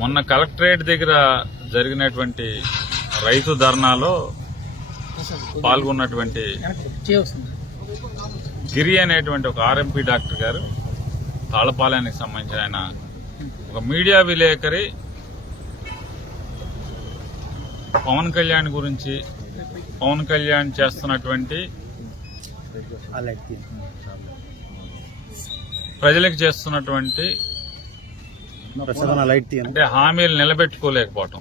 మొన్న కలెక్టరేట్ దగ్గర జరిగినటువంటి రైతు ధర్నాలో పాల్గొన్నటువంటి గిరి అనేటువంటి ఒక ఆర్ఎంపీ డాక్టర్ గారు తాళపాలయానికి సంబంధించిన ఆయన ఒక మీడియా విలేకరి పవన్ కళ్యాణ్ గురించి పవన్ కళ్యాణ్ చేస్తున్నటువంటి ప్రజలకు చేస్తున్నటువంటి అంటే హామీలు నిలబెట్టుకోలేకపోవటం.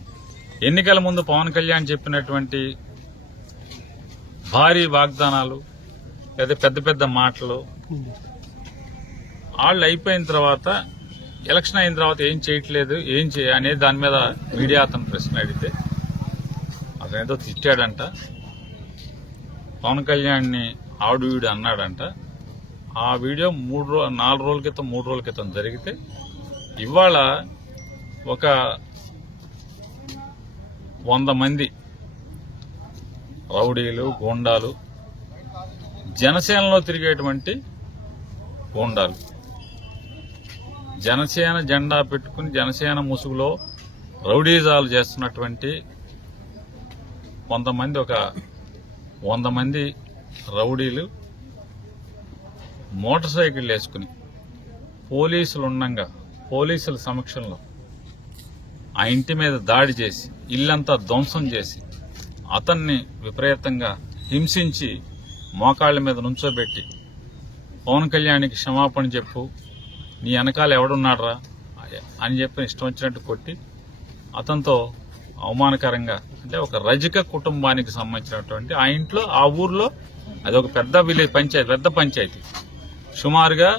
ఎన్నికల ముందు పవన్ కళ్యాణ్ చెప్పినటువంటి భారీ వాగ్దానాలు లేదా పెద్ద పెద్ద మాటలు వాళ్ళు అయిపోయిన తర్వాత ఎలక్షన్ అయిన తర్వాత ఏం చేయట్లేదు ఏం చేయ అనేది దాని మీద మీడియా అతను ప్రశ్న అడిగితే అతను ఏదో తిట్టాడంట. పవన్ కళ్యాణ్ని ఆవిడ వీడు అన్నాడంట. ఆ వీడియో మూడు రో నాలుగు రోజుల క్రితం మూడు రోజుల క్రితం జరిగితే ఇవాళ ఒక వంద మంది రౌడీలు గూండాలు జనసేనలో తిరిగేటువంటి గూండాలు. జనసేన జెండా పెట్టుకుని జనసేన ముసుగులో రౌడీజాలు చేస్తున్నటువంటి కొంతమంది ఒక వంద మంది రౌడీలు మోటార్ సైకిల్ వేసుకుని పోలీసులు ఉండంగా పోలీసుల సమక్షంలో ఆ ఇంటి మీద దాడి చేసి ఇల్లంతా ధ్వంసం చేసి అతన్ని విపరీతంగా హింసించి మోకాళ్ళ మీద నుంచోబెట్టి పవన్ కళ్యాణ్కి క్షమాపణ చెప్పు నీ వెనకాల ఎవడున్నాడ్రా? అని చెప్పి ఇష్టం వచ్చినట్టు కొట్టి అతనితో అవమానకరంగా అంటే ఒక రజక కుటుంబానికి సంబంధించినటువంటి ఆ ఇంట్లో ఆ ఊర్లో అది ఒక పెద్ద విలేజ్ పంచాయతీ పెద్ద పంచాయతీ. సుమారుగా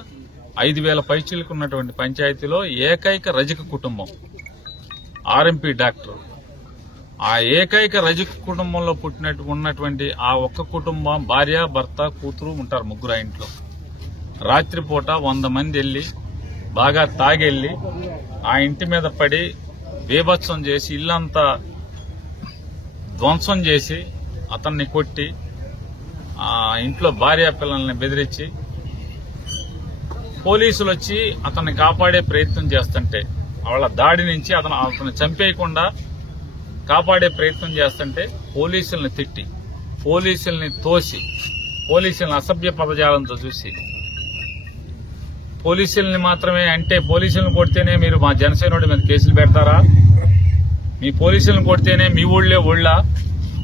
ఐదు వేల పైచీలకు ఉన్నటువంటి పంచాయతీలో ఏకైక రజక కుటుంబం ఆర్ఎంపీ డాక్టర్. ఆ ఏకైక రజక కుటుంబంలో పుట్టినట్టు ఉన్నటువంటి ఆ ఒక్క కుటుంబం భార్య భర్త కూతురు ఉంటారు ముగ్గురు ఆ ఇంట్లో. రాత్రిపూట వంద మంది వెళ్ళి బాగా తాగెళ్ళి ఆ ఇంటి మీద పడి బీభత్సం చేసి ఇల్లంతా ధ్వంసం చేసి అతన్ని కొట్టి ఆ ఇంట్లో భార్య పిల్లల్ని బెదిరించి పోలీసులు వచ్చి అతన్ని కాపాడే ప్రయత్నం చేస్తుంటే వాళ్ళ దాడి నుంచి అతను అతను చంపేయకుండా కాపాడే ప్రయత్నం చేస్తుంటే పోలీసుల్ని తిట్టి పోలీసుల్ని తోసి పోలీసుల్ని అసభ్య పదజాలంతో చూసి పోలీసుల్ని మాత్రమే అంటే పోలీసులను కొడితేనే మీరు మా జనసేనుడి మీద కేసులు పెడతారా? మీ పోలీసులను కొడితేనే మీ ఊళ్ళే ఊళ్ళ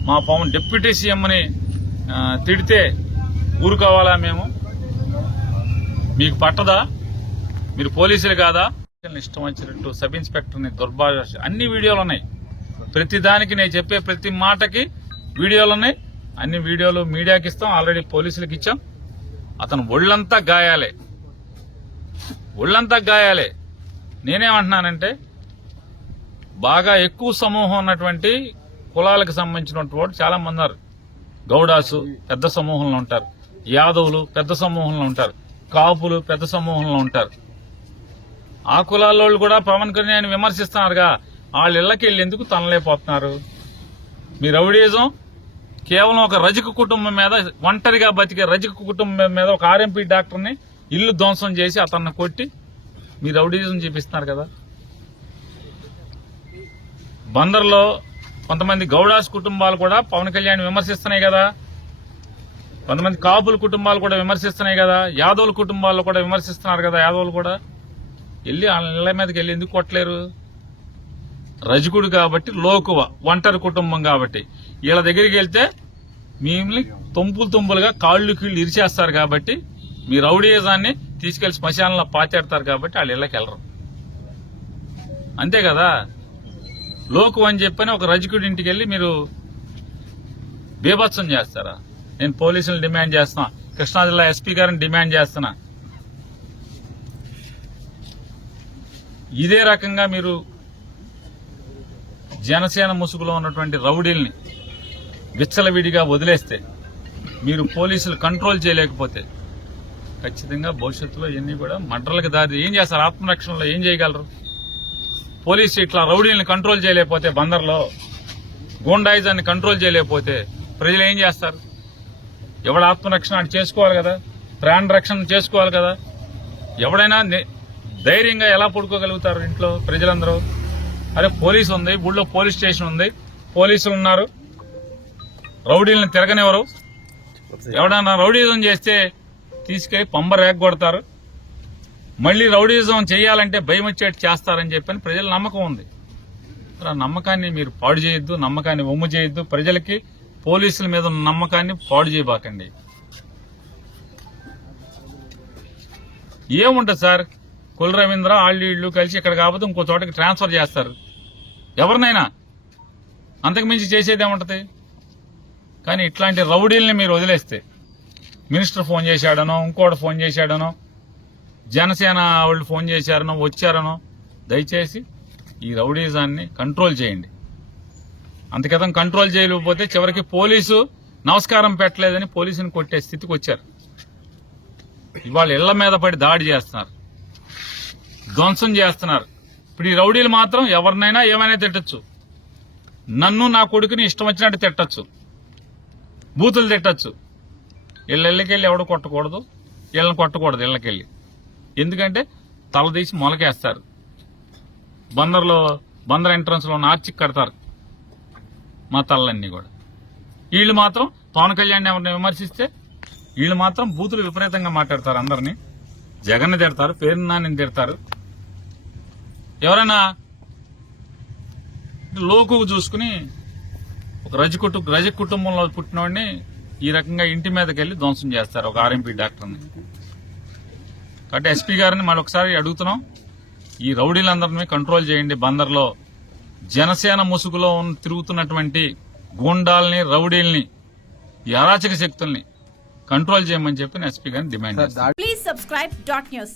మా పవన్ డిప్యూటీ సీఎంని తిడితే తిడితే ఊరుకోవాలా మేము? మీకు పట్టదా? మీరు పోలీసులు కాదా? ఇష్టం వచ్చినట్టు సబ్ ఇన్స్పెక్టర్ని దుర్భాష అన్ని వీడియోలు ఉన్నాయి. ప్రతి దానికి నేను చెప్పే ప్రతి మాటకి వీడియోలు ఉన్నాయి. అన్ని వీడియోలు మీడియాకి ఇస్తాం. ఆల్రెడీ పోలీసులకు ఇచ్చాం. అతను ఒళ్ళంతా గాయాలే. ఒళ్ళంతా గాయాలే. నేనేమంటున్నానంటే బాగా ఎక్కువ సమూహం ఉన్నటువంటి కులాలకు సంబంధించినటువంటి వాడు చాలా మంది ఉన్నారు. గౌడాసు పెద్ద సమూహంలో ఉంటారు. యాదవులు పెద్ద సమూహంలో ఉంటారు. కాపులు పెద్ద సమూహంలో ఉంటారు. ఆ కులాల్లో కూడా పవన్ కళ్యాణ్ విమర్శిస్తున్నారుగా. వాళ్ళ ఇళ్ళకి వెళ్ళి ఎందుకు తనలేకపోతున్నారు మీ రౌడీజం కేవలం ఒక రజక కుటుంబం మీద ఒంటరిగా బతికే రజక కుటుంబం మీద ఒక ఆర్ఎంపీ డాక్టర్ని ఇల్లు ధ్వంసం చేసి అతన్ని కొట్టి మీ రౌడీజం చూపిస్తున్నారు కదా. బందర్లో కొంతమంది గౌడాస్ కుటుంబాలు కూడా పవన్ కళ్యాణ్ విమర్శిస్తున్నాయి కదా. కొంతమంది కాపుల కుటుంబాలు కూడా విమర్శిస్తున్నాయి కదా యాదవుల కుటుంబాలు కూడా విమర్శిస్తున్నారు కదా యాదవులు కూడా. వెళ్ళి వాళ్ళ ఇళ్ళ మీదకి వెళ్ళి ఎందుకు కొట్టలేరు? రజకుడు కాబట్టి లోకువ ఒంటరి కుటుంబం కాబట్టి. వీళ్ళ దగ్గరికి వెళ్తే మిమ్మల్ని తొంపులు తొంపులుగా కాళ్ళు కీళ్ళు ఇరిచేస్తారు కాబట్టి మీ రౌడీయజాన్ని తీసుకెళ్ళి శ్మశానంలో పాతేడతారు కాబట్టి వాళ్ళ ఇళ్ళకి వెళ్ళరు. అంతే కదా? లోకు అని చెప్పని ఒక రజకుడి ఇంటికి వెళ్ళి మీరు బీభత్సం చేస్తారా? నేను పోలీసులు డిమాండ్ చేస్తున్నా. కృష్ణా జిల్లా ఎస్పీ గారిని డిమాండ్ చేస్తున్నా. ఇదే రకంగా మీరు జనసేన ముసుగులో ఉన్నటువంటి రౌడీల్ని విచ్చలవిడిగా వదిలేస్తే మీరు పోలీసులు కంట్రోల్ చేయలేకపోతే ఖచ్చితంగా భవిష్యత్తులో ఇవన్నీ కూడా మంటలకు దారి ఏం చేస్తారు? ఆత్మరక్షణలో ఏం చేయగలరు? పోలీసు ఇట్లా రౌడీల్ని కంట్రోల్ చేయలేకపోతే బందర్లో గూండాయిజాన్ని కంట్రోల్ చేయలేకపోతే ప్రజలు ఏం చేస్తారు? ఎవడ ఆత్మరక్షణ అటు చేసుకోవాలి కదా? ప్రాణ రక్షణ చేసుకోవాలి కదా? ఎవడైనా ధైర్యంగా ఎలా పడుకోగలుగుతారు ఇంట్లో ప్రజలందరూ? అరే పోలీసు ఉంది ఊళ్ళో పోలీస్ స్టేషన్ ఉంది పోలీసులు ఉన్నారు. రౌడీలను తిరగనివ్వరు. ఎవడన్నా రౌడీజం చేస్తే తీసుకెళ్ళి పంబ రేగ కొడతారు మళ్ళీ రౌడీజం చేయాలంటే భయం వచ్చేట్టు చేస్తారని చెప్పని ప్రజల నమ్మకం ఉంది. ఆ నమ్మకాన్ని మీరు పాడు చేయొద్దు నమ్మకాన్ని ఒమ్ము చేయొద్దు. ప్రజలకి పోలీసుల మీద ఉన్న నమ్మకాన్ని పాడు చేయబాకండి. ఏముంటుంది సార్? కుల రవీంద్ర వాళ్ళు వీళ్ళు కలిసి ఇక్కడ కాకపోతే ఇంకో చోటకి ట్రాన్స్ఫర్ చేస్తారు. ఎవరినైనా? అంతకుమించి చేసేది ఏముంటుంది? కానీ ఇట్లాంటి రౌడీల్ని మీరు వదిలేస్తే మినిస్టర్ ఫోన్ చేశాడనో ఇంకోటి ఫోన్ చేశాడనో జనసేన వాళ్ళు ఫోన్ చేశారనో వచ్చారనో దయచేసి ఈ రౌడీజాన్ని కంట్రోల్ చేయండి. అంతకితం కంట్రోల్ చేయలేకపోతే చివరికి పోలీసు నమస్కారం పెట్టలేదని పోలీసుని కొట్టే స్థితికి వచ్చారు. ఇవాళ ఇళ్ళ మీద పడి దాడి చేస్తున్నారు. ధ్వంసం చేస్తున్నారు. ఇప్పుడు ఈ రౌడీలు మాత్రం ఎవరినైనా ఏమైనా తిట్టచ్చు. నన్ను నా కొడుకుని ఇష్టం వచ్చినట్టు తిట్టచ్చు. బూతులు తిట్టచ్చు. ఇళ్ళకెళ్ళి ఎవడు కొట్టకూడదు? వీళ్ళని కొట్టకూడదు ఇళ్ళకెళ్ళి. ఎందుకంటే తల తీసి మొలకేస్తారు. బందర్లో బందర్ ఎంట్రన్స్లో ఉన్న నార్చిక్ కడతారు. మా తల్లన్నీ కూడా. వీళ్ళు మాత్రం పవన్ కళ్యాణ్ ఎవరిని విమర్శిస్తే వీళ్ళు మాత్రం బూతులు విపరీతంగా మాట్లాడతారు అందరినీ. జగన్ తిడతారు పేరు నాని తిడతారు. ఎవరైనా లోకు చూసుకుని ఒక రజ కుటు రజ కుటుంబంలో పుట్టినవాడిని ఈ రకంగా ఇంటి మీదకి వెళ్ళి ధ్వంసం చేస్తారు ఒక ఆర్ఎంపీ డాక్టర్ని. కాబట్టి ఎస్పీ గారిని మళ్ళీ ఒకసారి అడుగుతున్నాం. ఈ రౌడీలందరినీ కంట్రోల్ చేయండి. బందర్లో జనసేన ముసుగులో ఉన్న- తిరుగుతున్నటువంటి గూండాల్ని రౌడీల్ని ఈ అరాచక శక్తుల్ని కంట్రోల్ చేయమని చెప్పి ఎస్పీ గారిని డిమాండ్ చేస్తాం Please subscribe dot news.